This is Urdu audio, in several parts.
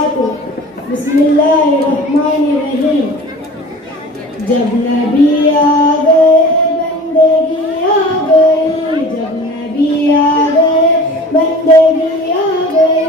وبرکاتہ۔ بسم اللہ الرحمن الرحیم۔ جب نبی آ گئے بندگی آ گئی، جب نبی آ گئے بندگی آ گئی،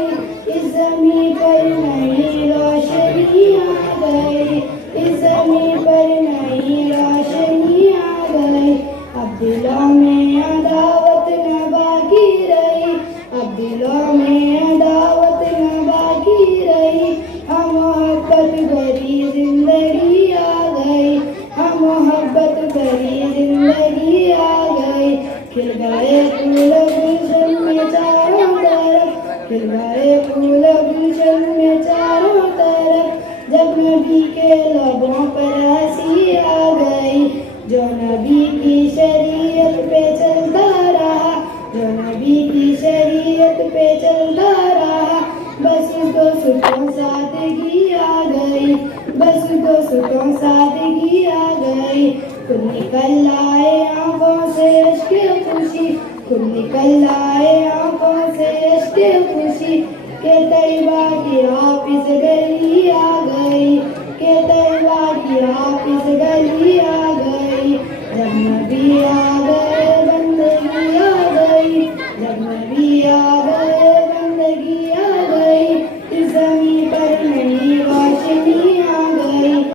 اس زمین پر نئی روشنی آ گئی، اس زمین پر نئی روشنی آ گئی۔ اب دلوں میں عداوت نہ باقی رہی، اب دلوں میں عداوت نہ باقی رہی، ہم محبت بھری زندگی آ گئی، ہم محبت بھری زندگی آ گئی۔ کھل گئے پھول گلشن میں چاروں طرف، کھل گئے پھول گلشن میں چاروں طرف، جب نبی کے لبوں پر ہنسی آ گئی، جو نبی کی شریعت پہ چلتا رہا، جو نبی کی شریعت پہ چلتا رہا، بس اس کو سکون سادگی آ گئی، بس اس کو سکون سادگی آ گئی۔ خود نکل آئے آنکھوں سے اشک خوشی، خود نکل